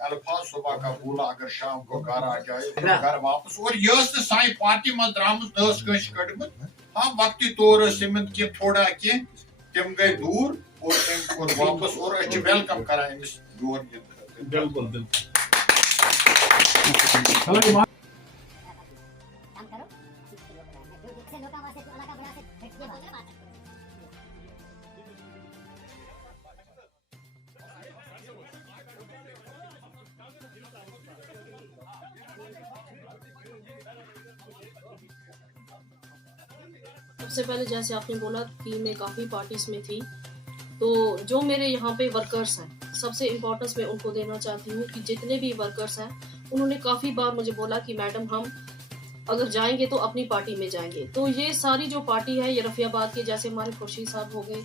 अल्फाज सुबह का बोला अगर शाम को घर आ जाए घर वापस और यह साई पार्टी मज द्राम कड़म हाँ वक्ती तौर कि थोड़ा कह तम गई दूर और तम वापस और वेलकम करान अमिस योर बिल्कुल सबसे पहले जैसे आपने बोला कि मैं काफ़ी पार्टीज में थी, तो जो मेरे यहाँ पे वर्कर्स हैं सबसे इम्पोर्टेंस मैं उनको देना चाहती हूँ कि जितने भी वर्कर्स हैं उन्होंने काफ़ी बार मुझे बोला कि मैडम हम अगर जाएंगे तो अपनी पार्टी में जाएंगे। तो ये सारी जो पार्टी है ये रफ़ियाबाद के, जैसे हमारे खुर्शीद साहब हो गए,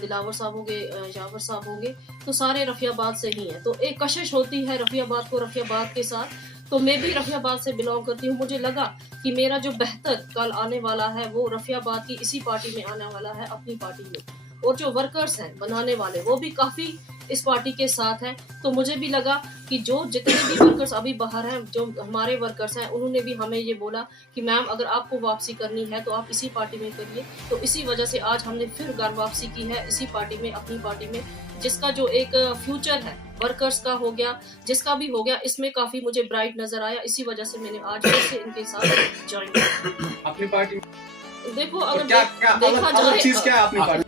दिलावर साहब हो गए, यावर साहब हो गए, तो सारे रफ़ियाबाद से ही हैं। तो एक कशिश होती है रफ़ियाबाद को रफ़ियाबाद के साथ, तो मैं भी रफ़ियाबाद से बिलोंग करती हूँ। मुझे लगा कि मेरा जो बेहतर कल आने वाला है वो रफ़ियाबाद की इसी पार्टी में आने वाला है, अपनी पार्टी में। और जो वर्कर्स हैं बनाने वाले वो भी काफ़ी इस पार्टी के साथ हैं। तो मुझे भी लगा कि जो जितने भी वर्कर्स अभी बाहर हैं, जो हमारे वर्कर्स हैं, उन्होंने भी हमें ये बोला कि मैम अगर आपको वापसी करनी है तो आप इसी पार्टी में करिए। तो इसी वजह से आज हमने फिर घर वापसी की है इसी पार्टी में, अपनी पार्टी में, जिसका जो एक फ्यूचर है वर्कर्स का हो गया, जिसका भी हो गया, इसमें काफ़ी मुझे ब्राइट नज़र आया। इसी वजह से मैंने आज फिर से इनके साथ ज्वाइन किया अपनी पार्टी। देखो अगर देखा जाए चीज क्या है अपनी पार्टी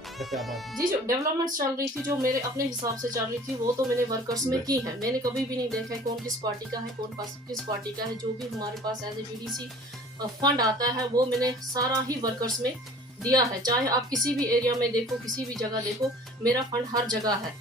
जी, जो डेवलपमेंट चल रही थी, जो मेरे अपने हिसाब से चल रही थी, वो तो मैंने वर्कर्स में की है। मैंने कभी भी नहीं देखा है कौन किस पार्टी का है, कौन किस पार्टी का है। जो भी हमारे पास एज ए डीडीसी फंड आता है वो मैंने सारा ही वर्कर्स में दिया है। चाहे आप किसी भी एरिया में देखो, किसी भी जगह देखो, मेरा फंड हर जगह है।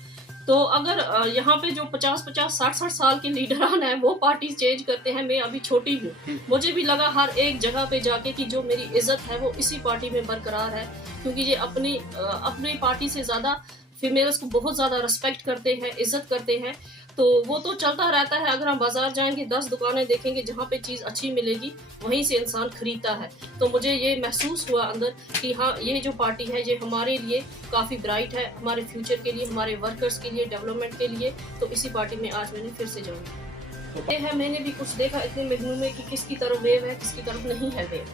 तो अगर यहाँ पे जो 50-50, 60-60 साल के लीडरान हैं वो पार्टी चेंज करते हैं, मैं अभी छोटी हूँ, मुझे भी लगा हर एक जगह पे जाके कि जो मेरी इज्जत है वो इसी पार्टी में बरकरार है, क्योंकि ये अपनी पार्टी से ज़्यादा फीमेल्स को बहुत ज़्यादा रिस्पेक्ट करते हैं, इज्जत करते हैं। तो वो तो चलता रहता है। अगर हम बाजार जाएंगे 10 दुकानें देखेंगे जहाँ पे चीज़ अच्छी मिलेगी वहीं से इंसान खरीदता है। तो मुझे ये महसूस हुआ अंदर कि हाँ, ये जो पार्टी है ये हमारे लिए काफ़ी ब्राइट है, हमारे फ्यूचर के लिए, हमारे वर्कर्स के लिए, डेवलपमेंट के लिए। तो इसी पार्टी में आज मैंने फिर से ज्वाइन किया है। मैंने भी कुछ देखा इतने महीनों में कि किसकी तरफ वेव है, किसकी तरफ नहीं है वेव।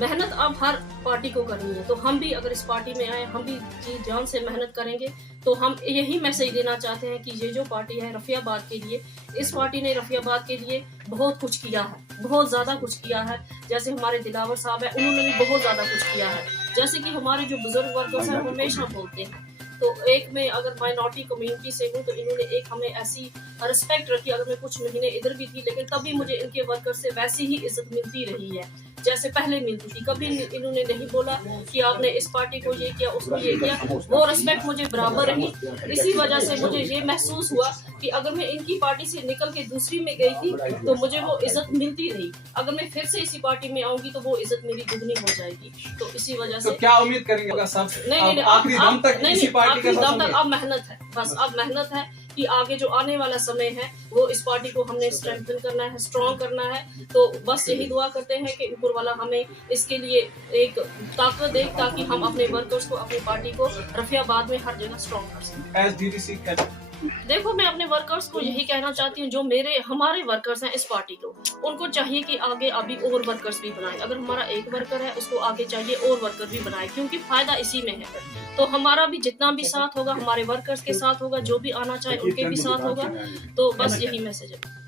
मेहनत अब हर पार्टी को करनी है, तो हम भी अगर इस पार्टी में आए, हम भी जी जान से मेहनत करेंगे। तो हम यही मैसेज देना चाहते हैं कि ये जो पार्टी है रफ़ियाबाद के लिए, इस पार्टी ने रफ़ियाबाद के लिए बहुत कुछ किया है, बहुत ज़्यादा कुछ किया है। जैसे हमारे दिलावर साहब है, उन्होंने भी बहुत ज़्यादा कुछ किया है। जैसे कि हमारे जो बुजुर्ग वर्कर्स हैं हमेशा बोलते हैं, तो एक मैं अगर माइनॉरिटी कम्युनिटी से हूँ तो इन्होंने एक हमें ऐसी रिस्पेक्ट रखी। अगर मैं कुछ महीने इधर भी थी लेकिन तब भी मुझे इनके वर्कर से वैसी ही इज्जत मिलती रही है जैसे पहले मिलती थी। कभी इन्होंने नहीं बोला कि आपने इस पार्टी को ये किया, उसको ये किया। वो रिस्पेक्ट मुझे बराबर रही। इसी वजह से मुझे ये महसूस हुआ कि अगर मैं इनकी पार्टी से निकल के दूसरी में गई थी तो मुझे वो इज्जत मिलती रही। अगर मैं फिर से इसी पार्टी में आऊंगी तो वो इज्जत मेरी दुगनी हो जाएगी। तो इसी वजह से क्या उम्मीद करेंगे सब? नहीं, आखिरी दम तक अब मेहनत है, बस अब मेहनत है कि आगे जो आने वाला समय है वो इस पार्टी को हमने स्ट्रेंथन करना है, स्ट्रॉन्ग करना है। तो बस यही दुआ करते हैं कि ऊपर वाला हमें इसके लिए एक ताकत दे ताकि हम अपने वर्कर्स को, अपनी पार्टी को रफ़ियाबाद में हर जगह स्ट्रॉन्ग कर सकें। देखो, मैं अपने वर्कर्स को यही कहना चाहती हूँ, जो हमारे वर्कर्स हैं इस पार्टी को, उनको चाहिए कि आगे अभी और वर्कर्स भी बनाए। अगर हमारा एक वर्कर है उसको आगे चाहिए और वर्कर भी बनाए, क्योंकि फायदा इसी में है। तो हमारा भी जितना भी साथ होगा हमारे वर्कर्स के साथ होगा, जो भी आना चाहे उनके भी साथ होगा। तो बस यही मैसेज है।